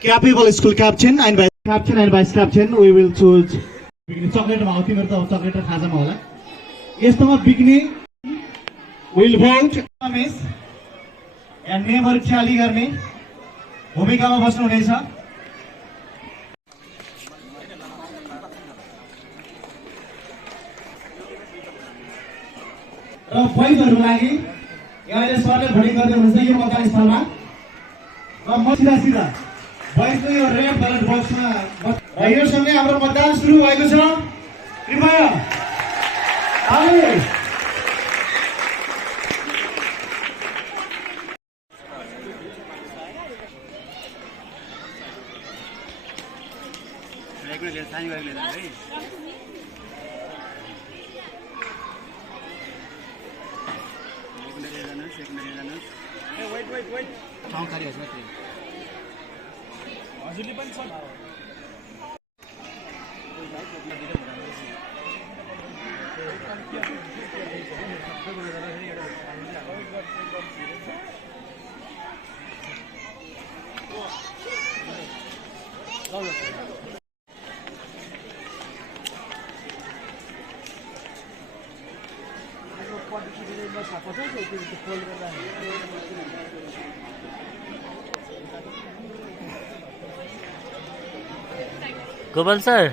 Capable school captain and vice captain, we will choose chocolate तिमीहरु त chocolate खाजामा होला यस्तोमा बिग्ने will vote रमेश and नेमहरु ख्याली गर्ने भूमिकामा बस्नु हुनेछ र भोइसहरुको लागि यहाँले सरले भोटिङ गर्दै हुनुहुन्छ यो मतदान स्थलमा र म सिधा भोइसको यो रेड ब्यालेट बक्समा र यो सँगै हाम्रो मतदान सुरु भएको छ कृपया ताली Gopal sir.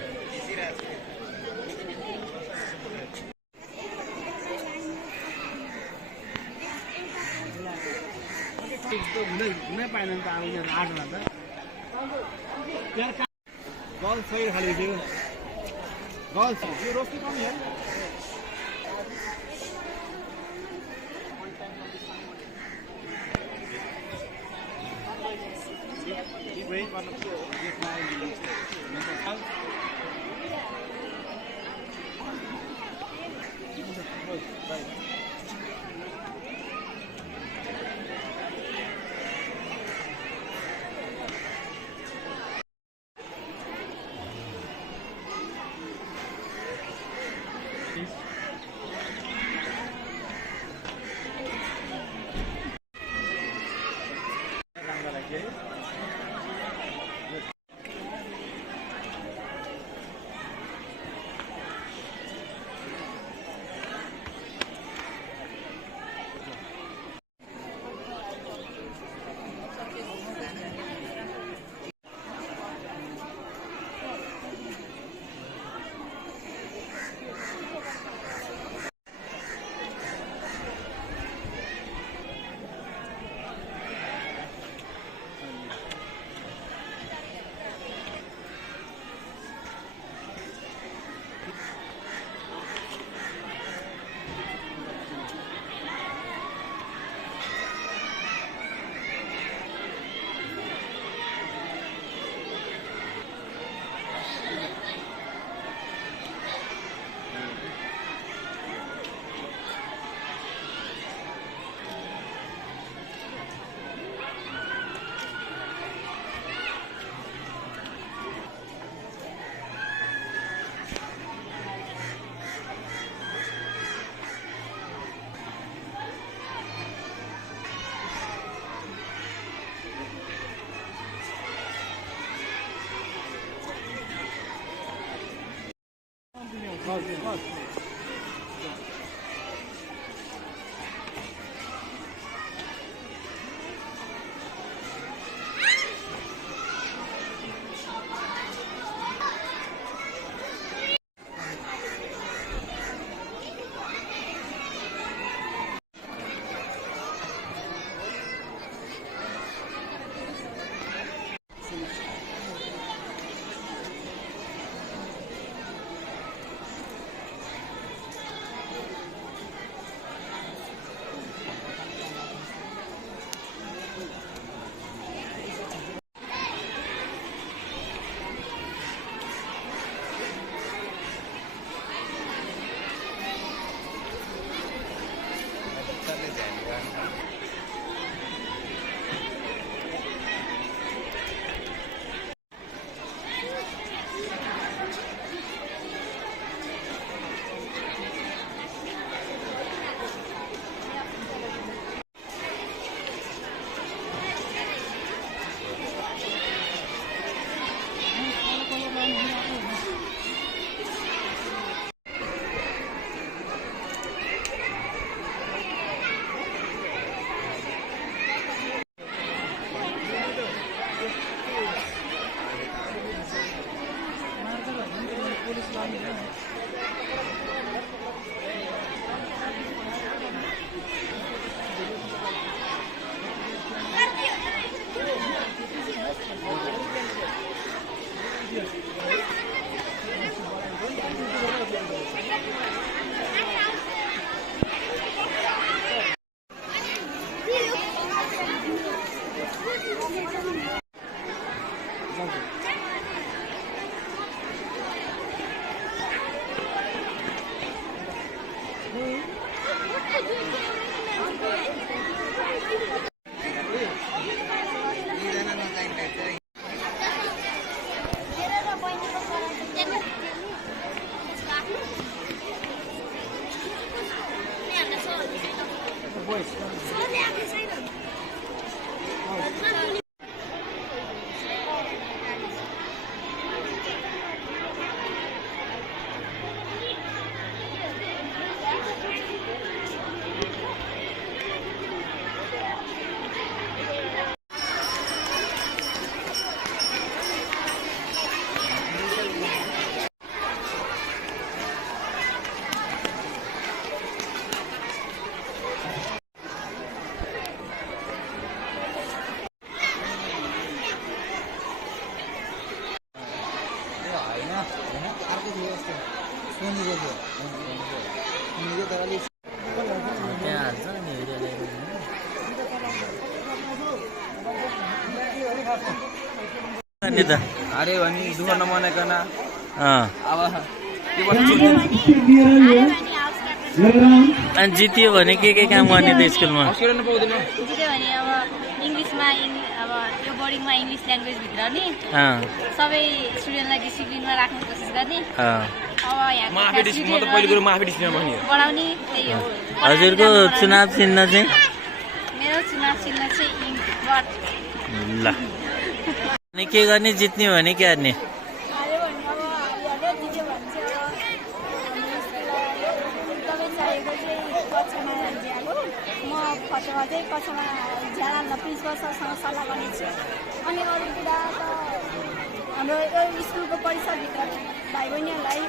त्यहाँ हाल्छ नि भिडियो ल्याइदिनु नि त अरे भने दुःख नमनाइकन अब अनि जितियो भने के काम गर्ने त स्कुलमा हस्पिटल पाउँदैन। जित्यो भने अब इङ्ग्लिसमा अब यो बोर्डिङमा इङ्ग्लिस ल्याङ्ग्वेजभित्र नि सबै स्टुडेन्टलाई डिसिप्लिनमा राख्ने कोसिस गर्ने। अब म त पहिलो कुरो माफी डिस्प्लेमा भन्यो। बढाउने त्यही हो। हजुरको चुनाव चिन्ह चाहिँ मेरो चुनाव चिन्ह चाहिँ इङ्क बट। ल अनि के गर्ने जित्ने भने के गर्ने हाल्यो भने अब हालिहाल्यो, जित्यो भने चाहिँ अब हाम्रो स्कुललाई एकदमै चाहिएको चाहिँ कक्षामा झ्यालो। म फटोमा चाहिँ कक्षामा झ्याल प्रिन्सिपल सरसँग सल्लाह गर्नेछु। अनि अरू कुरा त हाम्रो यो स्कुलको परिसरभित्र भाइ बहिनीहरूलाई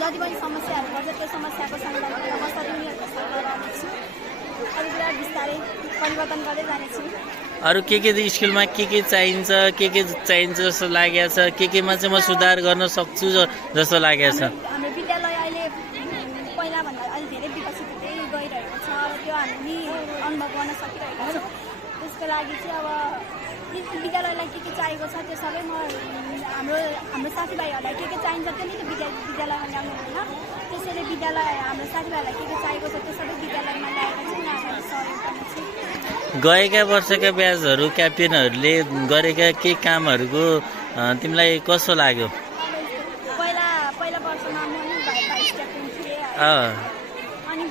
जति पनि समस्याहरू पर्छ त्यो समस्याको समाधान म सधैँ उनीहरूको सल्लाह गर्नेछु। अरू कुरा बिस्तारै परिवर्तन गर्दै जानेछु। अरू के स्कुलमा के चाहिन्छ के चाहिन्छ जस्तो लागेको छ केमा चाहिँ म सुधार गर्न सक्छु जस्तो लागेको छ। हाम्रो विद्यालय अहिले पहिलाभन्दा अहिले धेरै विकसित हुँदै गइरहेको छ। त्यो हामी अनुभव गर्न सकिरहेको छौँ। त्यसको लागि चाहिँ अब विद्यालयलाई के चाहिएको छ त्यो सबै म हाम्रो साथीभाइहरूलाई के चाहिन्छ त्यो नि त विद्यालयमा ल्याउनु हुँदैन। त्यसैले विद्यालय हाम्रो साथीभाइहरूलाई के चाहिएको छ त्यो सबै विद्यालयमा ल्याएर चाहिँ उनीहरूलाई सहयोग गर्नेछु। गएका वर्षका ब्याजहरू क्याप्टेनहरूले गरेका के कामहरूको तिमीलाई कस्तो लाग्यो? पहिला वर्षमा म नि भाइस क्याप्टेन थिएँ। अनि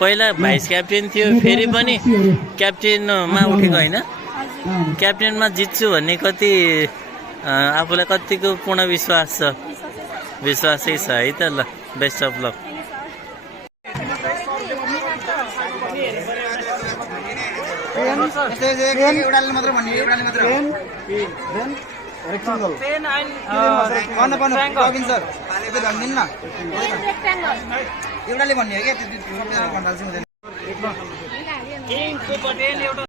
पहिला भाइस क्याप्टेन थियो फेरि पनि क्याप्टेनमा उठेको होइन? क्याप्टेनमा जित्छु भन्ने कति आफूलाई कतिको पूर्ण विश्वास छ? विश्वासै छ है त। ल बेस्ट अफ लक। एउटाले मात्र भन्ने एउटाले मात्र भनिदिनु न एउटाले भन्ने हो क्या त्यो भन्दा चाहिँ हुँदैन।